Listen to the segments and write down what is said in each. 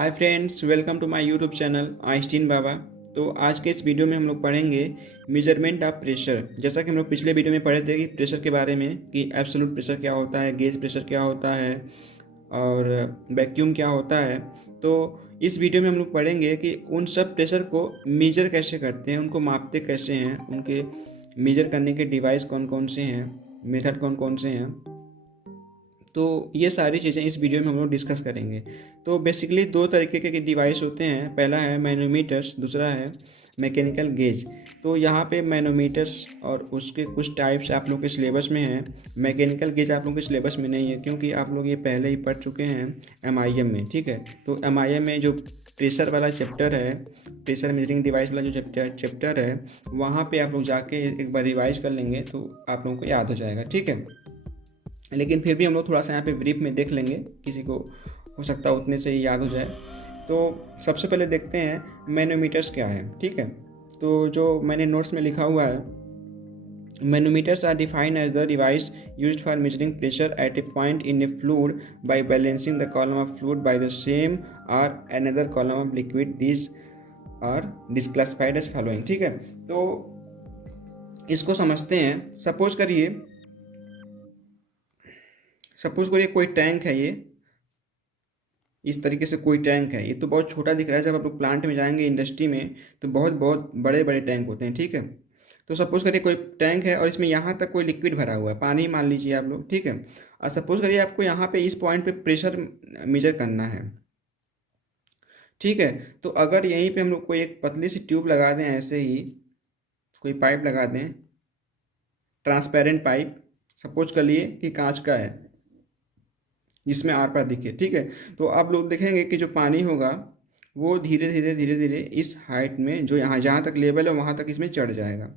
Hi friends, welcome to my YouTube channel Einstein Baba. तो आज के इस वीडियो में हम लोग पढ़ेंगे मेजरमेंट ऑफ प्रेशर। जैसा कि हम लोग पिछले वीडियो में पढ़े थे कि प्रेशर के बारे में, कि एब्सोल्यूट प्रेशर क्या होता है, गेज प्रेशर क्या होता है और वैक्यूम क्या होता है। तो इस वीडियो में हम लोग पढ़ेंगे कि उन सब प्रेशर को मेजर कैसे करते हैं, उनको मापते कैसे हैं, उनके मेजर करने के डिवाइस कौन कौन से हैं, मेथड कौन कौन से हैं। तो ये सारी चीज़ें इस वीडियो में हम लोग डिस्कस करेंगे। तो बेसिकली दो तरीके के डिवाइस होते हैं, पहला है मैनोमीटर्स, दूसरा है मैकेनिकल गेज। तो यहाँ पे मैनोमीटर्स और उसके कुछ टाइप्स आप लोग के सिलेबस में हैं। मैकेनिकल गेज आप लोग के सिलेबस में नहीं है, क्योंकि आप लोग ये पहले ही पढ़ चुके हैं MIM में। ठीक है, तो MIM में जो प्रेशर वाला चैप्टर है, प्रेशर मेजरिंग डिवाइस वाला जो चैप्टर है, वहाँ पे आप लोग जाके एक बार रिवाइज कर लेंगे तो आप लोगों को याद हो जाएगा। ठीक है, लेकिन फिर भी हम लोग थोड़ा सा यहाँ पे ब्रीफ में देख लेंगे, किसी को हो सकता है उतने से ही याद हो जाए। तो सबसे पहले देखते हैं मैनोमीटर्स क्या है। ठीक है, तो जो मैंने नोट्स में लिखा हुआ है, manometers are defined as the device used for measuring pressure at a point in a fluid by balancing the column of fluid by the same or another column of liquid. This are declassified as following. ठीक है, तो इसको समझते हैं। Suppose करिए कोई tank है, ये इस तरीके से कोई टैंक है। ये तो बहुत छोटा दिख रहा है, जब आप लोग प्लांट में जाएंगे, इंडस्ट्री में, तो बहुत बहुत बड़े बड़े टैंक होते हैं। ठीक है, तो सपोज करिए कोई टैंक है और इसमें यहाँ तक कोई लिक्विड भरा हुआ है, पानी मान लीजिए आप लोग। ठीक है, और सपोज करिए आपको यहाँ पे इस पॉइंट पे प्रेशर मेजर करना है। ठीक है, तो अगर यहीं पे हम लोग कोई एक पतली सी ट्यूब लगा दें, ऐसे ही कोई पाइप लगा दें, ट्रांसपेरेंट पाइप, सपोज कर लिए कि कांच का है, जिसमें आर पार दिखे। ठीक है, तो आप लोग देखेंगे कि जो पानी होगा वो धीरे धीरे धीरे धीरे इस हाइट में, जो यहाँ जहाँ तक लेवल है वहाँ तक इसमें चढ़ जाएगा।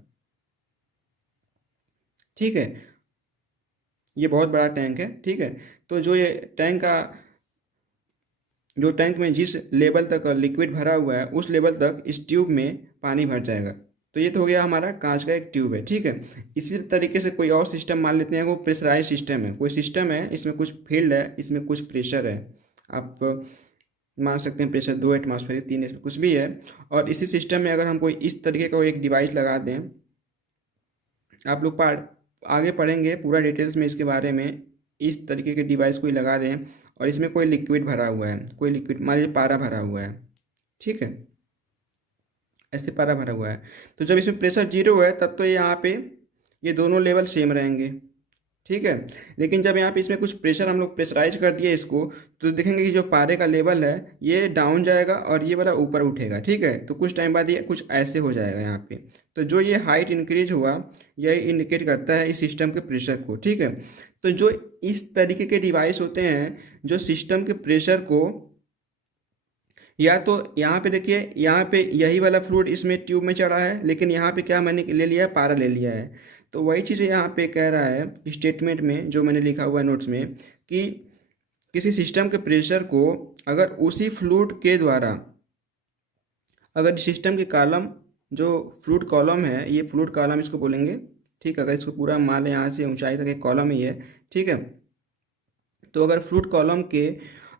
ठीक है, ये बहुत बड़ा टैंक है। ठीक है, तो जो टैंक में जिस लेवल तक लिक्विड भरा हुआ है, उस लेवल तक इस ट्यूब में पानी भर जाएगा। तो ये तो हो गया हमारा कांच का एक ट्यूब है। ठीक है, इसी तरीके से कोई और सिस्टम मान लेते हैं, वो प्रेशराइज सिस्टम है। कोई सिस्टम है, इसमें कुछ फील्ड है, इसमें कुछ प्रेशर है। आप मान सकते हैं प्रेशर 2 एटमॉस्फेयर, 3, इसमें कुछ भी है। और इसी सिस्टम में अगर हम कोई इस तरीके का एक डिवाइस लगा दें, आप लोग आगे पढ़ेंगे पूरा डिटेल्स में इसके बारे में। इस तरीके के डिवाइस कोई लगा दें और इसमें कोई लिक्विड भरा हुआ है, कोई लिक्विड मान लीजिए पारा भरा हुआ है। ठीक है, ऐसे पारा भरा हुआ है, तो जब इसमें प्रेशर 0 है तब तो यहाँ पे ये दोनों लेवल सेम रहेंगे। ठीक है, लेकिन जब यहाँ पे इसमें कुछ प्रेशर हम लोग प्रेशराइज कर दिए इसको, तो देखेंगे कि जो पारे का लेवल है ये डाउन जाएगा और ये वाला ऊपर उठेगा। ठीक है, तो कुछ टाइम बाद ये कुछ ऐसे हो जाएगा यहाँ पे। तो जो ये हाइट इंक्रीज हुआ, यह इंडिकेट करता है इस सिस्टम के प्रेशर को। ठीक है, तो जो इस तरीके के डिवाइस होते हैं जो सिस्टम के प्रेशर को, या तो यहाँ पे देखिए, यहाँ पे यही वाला फ्लूइड इसमें ट्यूब में चढ़ा है, लेकिन यहाँ पे क्या मैंने ले लिया है, पारा ले लिया है। तो वही चीज़ यहाँ पे कह रहा है स्टेटमेंट में, जो मैंने लिखा हुआ है नोट्स में, कि किसी सिस्टम के प्रेशर को अगर उसी फ्लूइड के द्वारा, अगर सिस्टम के कॉलम, जो फ्लूइड कॉलम है, ये फ्लूइड कॉलम इसको बोलेंगे। ठीक है, अगर इसको पूरा मान लें यहाँ से ऊंचाई तक एक कॉलम ही है। ठीक है, तो अगर फ्लूइड कॉलम के,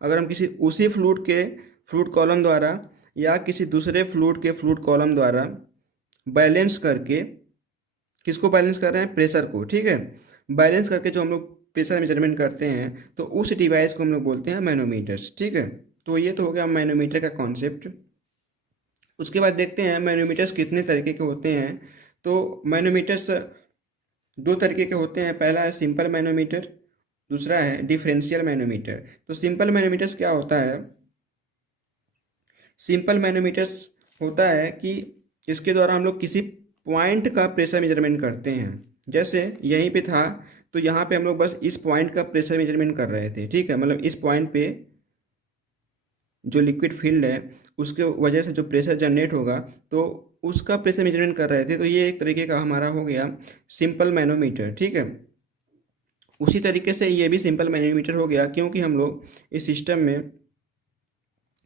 अगर हम किसी उसी फ्लूइड कॉलम द्वारा या किसी दूसरे फ्लूइड के फ्लूइड कॉलम द्वारा बैलेंस करके, किसको बैलेंस कर रहे हैं, प्रेशर को। ठीक है, बैलेंस करके जो हम लोग प्रेशर मेजरमेंट करते हैं, तो उस डिवाइस को हम लोग बोलते हैं मैनोमीटर्स। ठीक है, तो ये तो हो गया मैनोमीटर का कॉन्सेप्ट। उसके बाद देखते हैं मैनोमीटर्स कितने तरीके के होते हैं। तो मैनोमीटर्स दो तरीके के होते हैं, पहला है सिंपल मैनोमीटर, दूसरा है डिफरेंशियल मैनोमीटर। तो सिंपल मैनोमीटर्स क्या होता है, सिंपल मैनोमीटर्स होता है कि इसके द्वारा हम लोग किसी पॉइंट का प्रेशर मेजरमेंट करते हैं। जैसे यहीं पे था, तो यहाँ पे हम लोग बस इस पॉइंट का प्रेशर मेजरमेंट कर रहे थे। ठीक है, मतलब इस पॉइंट पे जो लिक्विड फील्ड है उसके वजह से जो प्रेशर जनरेट होगा, तो उसका प्रेशर मेजरमेंट कर रहे थे। तो ये एक तरीके का हमारा हो गया सिंपल मैनोमीटर। ठीक है, उसी तरीके से ये भी सिंपल मैनोमीटर हो गया, क्योंकि हम लोग इस सिस्टम में,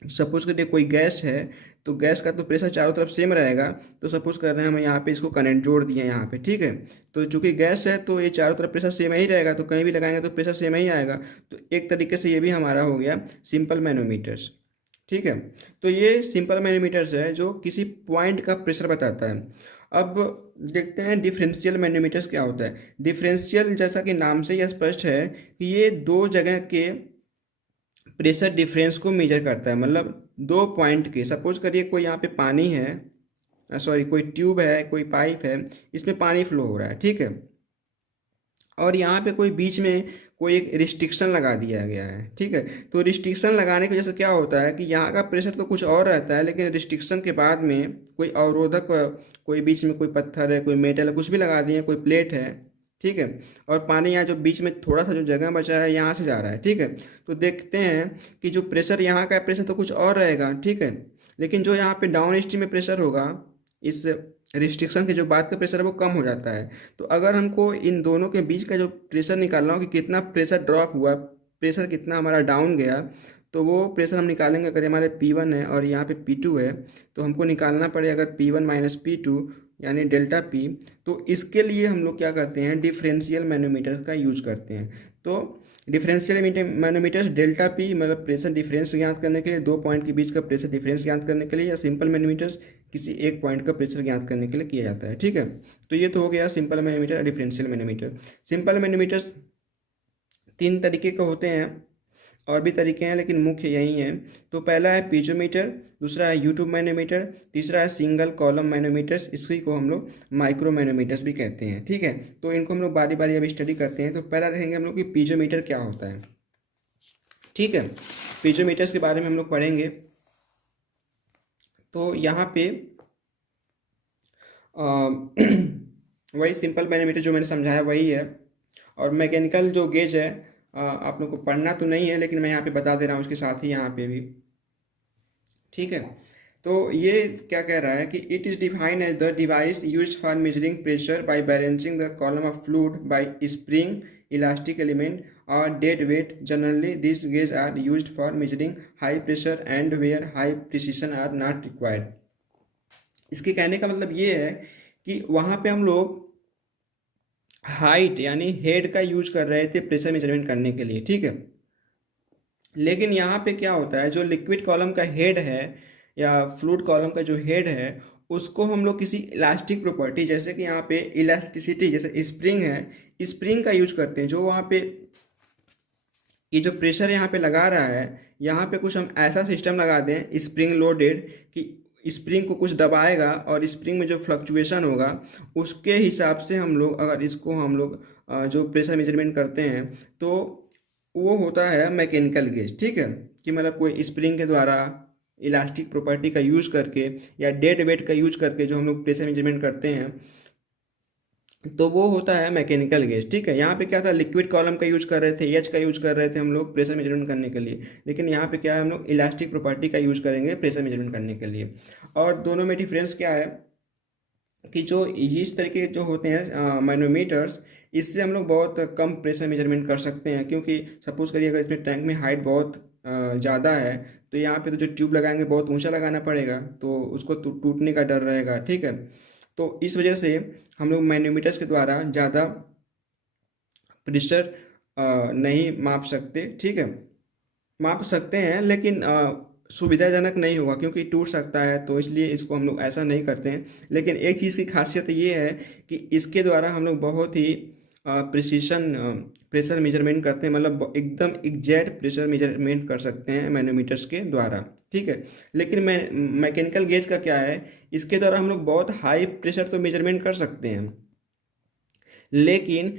सपोज करिए कोई गैस है, तो गैस का तो प्रेशर चारों तरफ सेम रहेगा। तो सपोज कर रहे हैं हम यहाँ पे इसको करंट जोड़ दिए यहाँ पे। ठीक है, तो चूंकि गैस है तो ये चारों तरफ प्रेशर सेम ही रहेगा, तो कहीं भी लगाएंगे तो प्रेशर सेम ही आएगा। तो एक तरीके से ये भी हमारा हो गया सिंपल मैनोमीटर्स। ठीक है। तो ये सिंपल मैनोमीटर्स है जो किसी पॉइंट का प्रेशर बताता है। अब देखते हैं डिफरेंशियल मैनोमीटर्स क्या होता है। डिफरेंशियल जैसा कि नाम से यह स्पष्ट है कि ये दो जगह के प्रेशर डिफरेंस को मेजर करता है, मतलब दो पॉइंट के। सपोज करिए कोई यहाँ पे पानी है, सॉरी कोई ट्यूब है, कोई पाइप है, इसमें पानी फ्लो हो रहा है, ठीक है। और यहाँ पे कोई बीच में कोई एक रिस्ट्रिक्शन लगा दिया गया है, ठीक है। तो रिस्ट्रिक्शन लगाने की वजह से क्या होता है कि यहाँ का प्रेशर तो कुछ और रहता है, लेकिन रिस्ट्रिक्शन के बाद में कोई अवरोधक, कोई बीच में कोई पत्थर है, कोई मेटल है, कुछ भी लगा दिए, कोई प्लेट है, ठीक है। और पानी यहाँ जो बीच में थोड़ा सा जो जगह बचा है यहाँ से जा रहा है, ठीक है। तो देखते हैं कि जो प्रेशर यहाँ का प्रेशर तो कुछ और रहेगा, ठीक है, लेकिन जो यहाँ पे डाउन स्ट्रीम में प्रेशर होगा, इस रिस्ट्रिक्शन के जो बाद का प्रेशर है वो कम हो जाता है। तो अगर हमको इन दोनों के बीच का जो प्रेशर निकालना हो कि कितना प्रेशर ड्रॉप हुआ, प्रेशर कितना हमारा डाउन गया, तो वो प्रेशर हम निकालेंगे। अगर हमारे P1 है और यहाँ पे P2 है, तो हमको निकालना पड़ेगा अगर P1 माइनस P2 यानी डेल्टा P। तो इसके लिए हम लोग क्या करते हैं, डिफरेंशियल मैनोमीटर का यूज करते हैं। तो डिफरेंशियल मैनोमीटर्स डेल्टा P मतलब प्रेशर डिफरेंस ज्ञात करने के लिए, दो पॉइंट के बीच का प्रेशर डिफरेंस ज्ञात करने के लिए, या सिंपल मैनोमीटर्स किसी एक पॉइंट का प्रेशर ज्ञात करने के लिए किया जाता है, ठीक है। तो ये तो हो गया सिंपल मैनोमीटर और डिफरेंशियल मैनोमीटर। सिंपल मैनोमीटर्स तीन तरीके के होते हैं, और भी तरीके हैं लेकिन मुख्य यही है। तो पहला है पीजोमीटर, दूसरा है यूट्यूब मैनोमीटर, तीसरा है सिंगल कॉलम मैनोमीटर्स, इसी को हम लोग माइक्रो मैनोमीटर्स भी कहते हैं, ठीक है। तो इनको हम लोग बारी बारी अभी स्टडी करते हैं। तो पहला देखेंगे हम लोग कि पीजोमीटर क्या होता है, ठीक है। पीजोमीटर्स के बारे में हम लोग पढ़ेंगे। तो यहाँ पे वही सिंपल मैनोमीटर जो मैंने समझाया वही है, और मैकेनिकल जो गेज है आप लोग को पढ़ना तो नहीं है, लेकिन मैं यहाँ पे बता दे रहा हूँ उसके साथ ही यहाँ पे भी, ठीक है। तो ये क्या कह रहा है कि it is defined as the device used for measuring pressure by balancing the column of fluid by spring, elastic element or dead weight. Generally this gauge are used for measuring high pressure and where high precision are not required. इसके कहने का मतलब ये है कि वहाँ पे हम लोग हाइट यानी हेड का यूज कर रहे थे प्रेशर मेजरमेंट करने के लिए, ठीक है। लेकिन यहाँ पे क्या होता है, जो लिक्विड कॉलम का हेड है या फ्लूइड कॉलम का जो हेड है, उसको हम लोग किसी इलास्टिक प्रॉपर्टी, जैसे कि यहाँ पे इलास्टिसिटी, जैसे स्प्रिंग है, स्प्रिंग का यूज करते हैं। जो वहाँ पे ये जो प्रेशर यहाँ पे लगा रहा है, यहाँ पे कुछ हम ऐसा सिस्टम लगा दें स्प्रिंग लोडेड कि स्प्रिंग को कुछ दबाएगा और स्प्रिंग में जो फ्लक्चुएशन होगा उसके हिसाब से हम लोग, अगर इसको हम लोग जो प्रेशर मेजरमेंट करते हैं, तो वो होता है मैकेनिकल गेज, ठीक है। कि मतलब कोई स्प्रिंग के द्वारा इलास्टिक प्रॉपर्टी का यूज करके या डेड वेट का यूज करके जो हम लोग प्रेशर मेजरमेंट करते हैं, तो वो होता है मैकेनिकल गेज, ठीक है। यहाँ पे क्या था, लिक्विड कॉलम का यूज कर रहे थे, एच का यूज कर रहे थे हम लोग प्रेशर मेजरमेंट करने के लिए, लेकिन यहाँ पे क्या है, हम लोग इलास्टिक प्रॉपर्टी का यूज करेंगे प्रेशर मेजरमेंट करने के लिए। और दोनों में डिफरेंस क्या है कि जो इस तरीके के जो होते हैं मैनोमीटर्स, इससे हम लोग बहुत कम प्रेशर मेजरमेंट कर सकते हैं। क्योंकि सपोज करिए अगर इसमें टैंक में हाइट बहुत ज़्यादा है, तो यहाँ पे तो जो ट्यूब लगाएंगे बहुत ऊंचा लगाना पड़ेगा, तो उसको टूटने का डर रहेगा, ठीक है। तो इस वजह से हम लोग मैनोमीटर्स के द्वारा ज़्यादा प्रेशर नहीं माप सकते, ठीक है। माप सकते हैं लेकिन सुविधाजनक नहीं होगा, क्योंकि टूट सकता है, तो इसलिए इसको हम लोग ऐसा नहीं करते हैं। लेकिन एक चीज़ की खासियत ये है कि इसके द्वारा हम लोग बहुत ही प्रिसीशन प्रेशर मेजरमेंट करते हैं, मतलब एकदम एग्जैक्ट प्रेशर मेजरमेंट कर सकते हैं मैनोमीटर्स के द्वारा, ठीक है। लेकिन मैकेनिकल गेज का क्या है, इसके द्वारा हम लोग बहुत हाई प्रेशर तो मेजरमेंट कर सकते हैं, लेकिन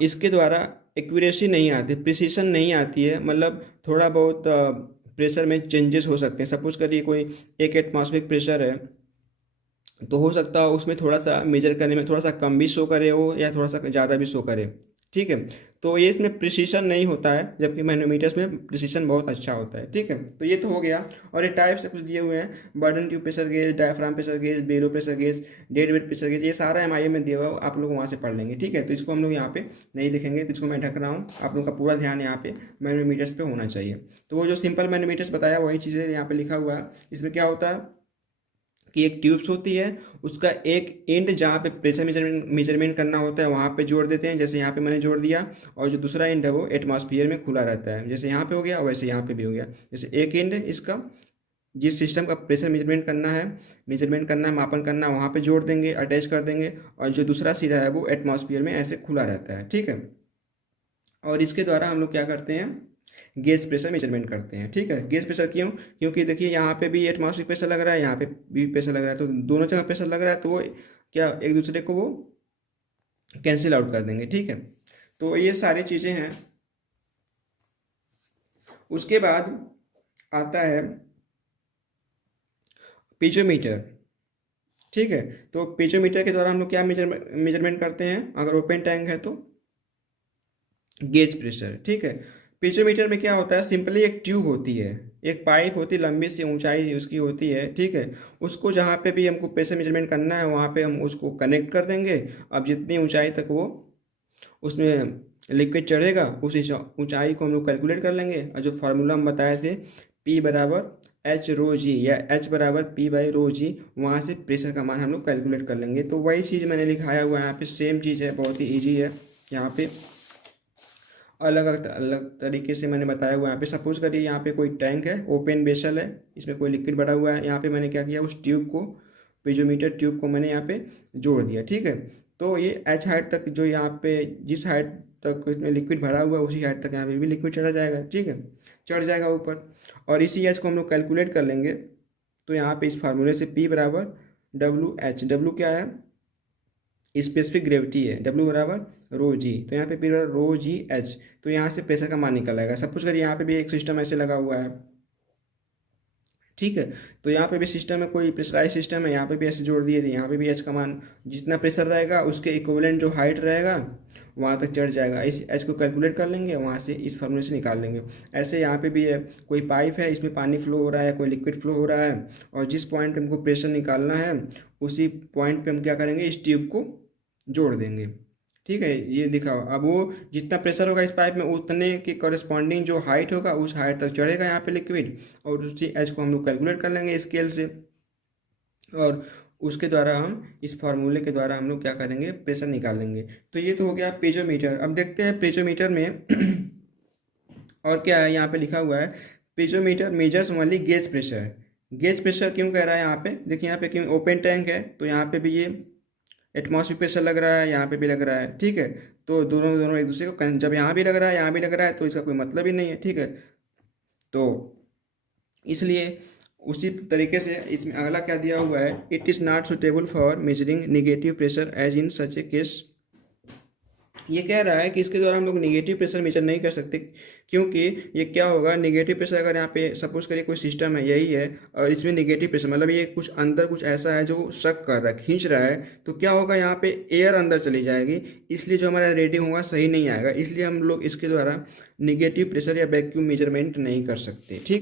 इसके द्वारा एक्यूरेसी नहीं आती, प्रिसीशन नहीं आती है। मतलब थोड़ा बहुत प्रेशर में चेंजेस हो सकते हैं। सपोज करिए कोई एक एटमॉस्फेरिक प्रेशर है, तो हो सकता है उसमें थोड़ा सा मेजर करने में थोड़ा सा कम भी शो करे वो, या थोड़ा सा ज़्यादा भी शो करे, ठीक है। तो ये इसमें प्रिसीशन नहीं होता है, जबकि मैनोमीटर्स में प्रिसीशन बहुत अच्छा होता है, ठीक है। तो ये तो हो गया। और ये टाइप से कुछ दिए हुए हैं, Bourdon tube pressure gauge, diaphragm pressure gauge, bellow pressure gauge, dead weight pressure gauge, ये सारा MIA में दिया हुआ है, आप लोग वहाँ से पढ़ लेंगे, ठीक है। तो इसको हम लोग यहाँ पे नहीं लिखेंगे, तो इसको मैं ढक रहा हूँ। आप लोग का पूरा ध्यान यहाँ पे मैनोमीटर्स पे होना चाहिए। तो वो जो सिंपल मैनोमीटर्स बताया वही चीज़ें यहाँ पे लिखा हुआ है। इसमें क्या होता है कि एक ट्यूब्स होती है, उसका एक एंड जहाँ पे प्रेशर मेजरमेंट करना होता है वहाँ पे जोड़ देते हैं, जैसे यहाँ पे मैंने जोड़ दिया, और जो दूसरा एंड है वो एटमॉस्फेयर में खुला रहता है, जैसे यहाँ पे हो गया वैसे यहाँ पे भी हो गया। जैसे एक एंड इसका जिस सिस्टम का प्रेशर मेजरमेंट करना है, मापन करना है, वहाँ पे जोड़ देंगे, अटैच कर देंगे, और जो दूसरा सिरा है वो एटमॉस्फेयर में ऐसे खुला रहता है, ठीक है। और इसके द्वारा हम लोग क्या करते हैं, गेज प्रेशर मेजरमेंट करते हैं, ठीक है। गेज प्रेशर क्यों, क्योंकि देखिए यहाँ पे भी एटमॉस्फेरिक प्रेशर लग रहा है, यहाँ पे भी प्रेशर लग रहा है, तो दोनों जगह प्रेशर लग रहा है, तो वो क्या एक दूसरे को वो कैंसिल आउट कर देंगे, ठीक है। तो ये सारी चीज़ें हैं। उसके बाद आता है पीजोमीटर, ठीक है। तो पीजोमीटर के द्वारा हम लोग क्या मेजरमेंट करते हैं, अगर ओपन टैंक है तो गेज प्रेशर, ठीक है। पीजोमीटर में क्या होता है, सिंपली एक ट्यूब होती है, एक पाइप होती है, लंबी सी ऊंचाई उसकी होती है, ठीक है। उसको जहाँ पे भी हमको प्रेशर मेजरमेंट करना है वहाँ पे हम उसको कनेक्ट कर देंगे। अब जितनी ऊंचाई तक वो उसमें लिक्विड चढ़ेगा उस ऊंचाई को हम लोग कैलकुलेट कर लेंगे, और जो फार्मूला हम बताए थे P बराबर एच रो जी या H बराबर P बाई रो जी, वहाँ से प्रेशर का मान हम लोग कैलकुलेट कर लेंगे। तो वही चीज़ मैंने लिखाया हुआ है यहाँ पे, सेम चीज़ है, बहुत ही ईजी है। यहाँ पे अलग अलग तरीके से मैंने बताया हुआ है। यहाँ पे सपोज करिए यहाँ पे कोई टैंक है, ओपन वेसल है, इसमें कोई लिक्विड भरा हुआ है, यहाँ पे मैंने क्या किया, उस ट्यूब को, पीजोमीटर ट्यूब को मैंने यहाँ पे जोड़ दिया, ठीक है। तो ये एच हाइट तक, जो यहाँ पे जिस हाइट तक इसमें लिक्विड भरा हुआ है उसी हाइट तक यहाँ पे भी लिक्विड चढ़ा जाएगा, ठीक है, चढ़ जाएगा ऊपर। और इसी एच को हम लोग कैलकुलेट कर लेंगे। तो यहाँ पे इस फार्मूले से P बराबर WH, W क्या है, स्पेसिफिक ग्रेविटी है, W बराबर रो जी, तो यहाँ पे P बराबर रो जी एच। तो यहाँ से प्रेशर का मान निकल आएगा। सपोज करिए यहाँ पे भी एक सिस्टम ऐसे लगा हुआ है, ठीक है। तो यहाँ पे भी सिस्टम में कोई प्रेशराइज सिस्टम है, यहाँ पे भी ऐसे जोड़ दिए थे, यहाँ पे भी एच का मान जितना प्रेशर रहेगा उसके इक्विवेलेंट जो हाइट रहेगा वहाँ तक चढ़ जाएगा। इस एच को कैलकुलेट कर लेंगे, वहाँ से इस फार्मूले से निकाल लेंगे। ऐसे यहाँ पे भी है, कोई पाइप है, इसमें पानी फ्लो हो रहा है, कोई लिक्विड फ्लो हो रहा है, और जिस पॉइंट पे हमको प्रेशर निकालना है उसी पॉइंट पे हम क्या करेंगे, इस ट्यूब को जोड़ देंगे, ठीक है। ये दिखाओ, अब वो जितना प्रेशर होगा इस पाइप में उतने के कॉरेस्पॉन्डिंग जो हाइट होगा उस हाइट तक चढ़ेगा यहाँ पे लिक्विड, और उसी एच को हम लोग कैलकुलेट कर लेंगे स्केल से, और उसके द्वारा हम इस फार्मूले के द्वारा हम लोग क्या करेंगे, प्रेशर निकाल लेंगे। तो ये तो हो गया पीजोमीटर। अब देखते हैं पीजोमीटर में और क्या है, यहाँ पे लिखा हुआ है piezometer measures only gauge pressure. Gauge pressure क्यों कह रहा है यहाँ पे, देखिए यहाँ पे क्यों, ओपन टैंक है तो यहाँ पे भी ये एटमॉस्फेरिक प्रेशर लग रहा है, यहाँ पे भी लग रहा है, ठीक है। तो दोनों दोनों एक दूसरे को, जब यहाँ भी लग रहा है यहाँ भी लग रहा है तो इसका कोई मतलब ही नहीं है, ठीक है। तो इसलिए उसी तरीके से इसमें अगला क्या दिया हुआ है, it is not suitable for measuring negative pressure as in such a case. ये कह रहा है कि इसके द्वारा हम लोग नेगेटिव प्रेशर मेजर नहीं कर सकते, क्योंकि ये क्या होगा, नेगेटिव प्रेशर अगर यहाँ पे सपोज करिए कोई सिस्टम है यही है और इसमें नेगेटिव प्रेशर मतलब ये कुछ अंदर कुछ ऐसा है जो शक कर रहा है, खींच रहा है, तो क्या होगा, यहाँ पे एयर अंदर चली जाएगी, इसलिए जो हमारा रीडिंग होगा सही नहीं आएगा। इसलिए हम लोग इसके द्वारा नेगेटिव प्रेशर या वैक्यूम मेजरमेंट नहीं कर सकते, ठीक है।